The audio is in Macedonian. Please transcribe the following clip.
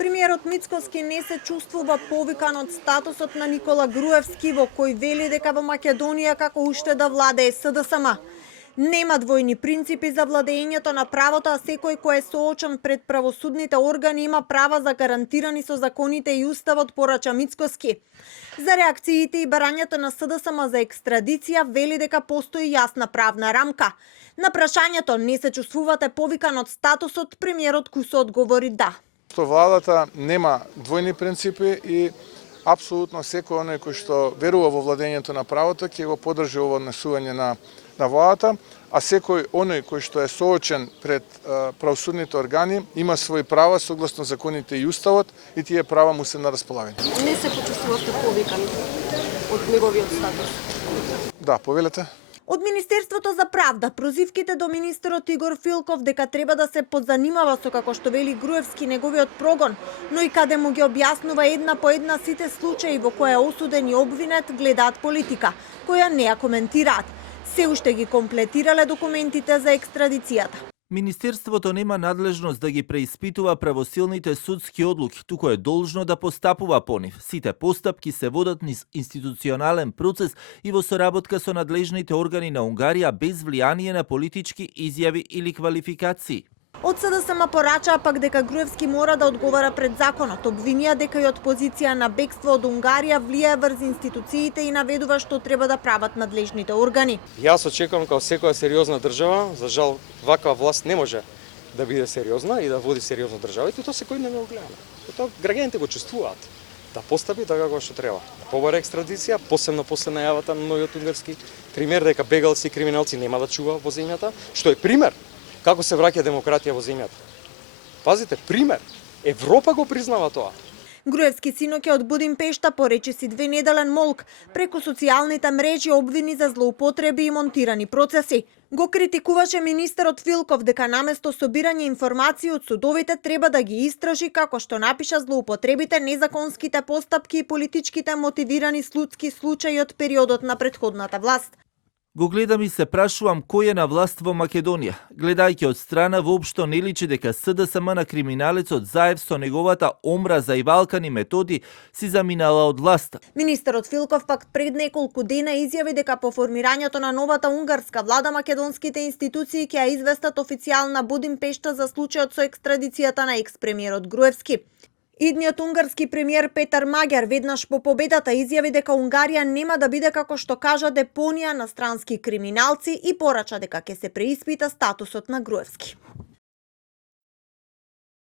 Премиерот Мицкоски не се чувствува повикан од статусот на Никола Груевски, во кој вели дека во Македонија како уште да владее СДСМ. Нема двојни принципи за владењето на правото, а секој кој е соочен пред правосудните органи има права за гарантирани со законите и уставот, порача Мицкоски. За реакциите и барањето на СДСМ за екстрадиција вели дека постои јасна правна рамка. На прашањето не се чувствувате повикан од статусот, премиерот Кусо одговори да. Владата нема двојни принципи и апсолутно секој оној кој што верува во владењето на правото ќе го поддржи ово однесување на владата, а секој оној кој што е соочен пред правосудните органи има своји права согласно законите и уставот и тие права му се на располагање. Не се почувствувате повикан од неговиот статус? Да, повелете. Од Министерството за правда, прозивките до министерот Игор Филков дека треба да се подзанимава со, како што вели Груевски, неговиот прогон, но и каде му ги објаснува една по една сите случаи во кои е осуден и обвинет, гледаат политика, која не ја коментираат. Се уште ги комплетирале документите за екстрадицијата. Министерството нема надлежност да ги преиспитува правосилните судски одлуки, туку е должно да постапува по нив. Сите постапки се водат низ институционален процес и во соработка со надлежните органи на Унгарија без влијание на политички изјави или квалификации. Од СДСМ порачаа пак дека Груевски мора да одговара пред законот. Обвинија дека и од позиција на бегство од Унгарија влијае врз институциите и наведува што треба да прават надлежните органи. Јас очекувам како секоја сериозна држава, за жал ваква власт не може да биде сериозна и да води сериозна држава, и тоа секој не го гледа. Тоа граѓаните го чувствуваат. Да постапи така како што треба. Да побара екстрадиција, посебно после најавата на новиот унгарски премиер дека бегалци и криминалци нема да чува во земјата, што е пример како се враќа демократија во земјата. Пазите, пример. Европа го признава тоа. Груевски синоќа од Будимпешта порече си 2-неделен молк, преку социјалните мрежи обвини за злоупотреби и монтирани процеси. Го критикуваше министерот Филков дека наместо собирање информации од судовите треба да ги истражи, како што напиша, злоупотребите, незаконските постапки и политичките мотивирани слудски случаи од периодот на претходната власт. Го гледам и се прашувам кој е на власт во Македонија. Гледајќи од страна, воопшто не личи дека СДСМ на криминалецот заев со неговата омраза и валкани методи си заминала од власта. Министерот Филков пак пред неколку дена изјави дека по формирањето на новата унгарска влада македонските институции ќе ја известат официјална Будимпешта за случајот со екстрадицијата на екс-премиерот Груевски. Идниот унгарски премиер Петар Маѓар веднаш по победата изјави дека Унгарија нема да биде, како што кажа, депонија на странски криминалци и порача дека ќе се преиспита статусот на Груевски.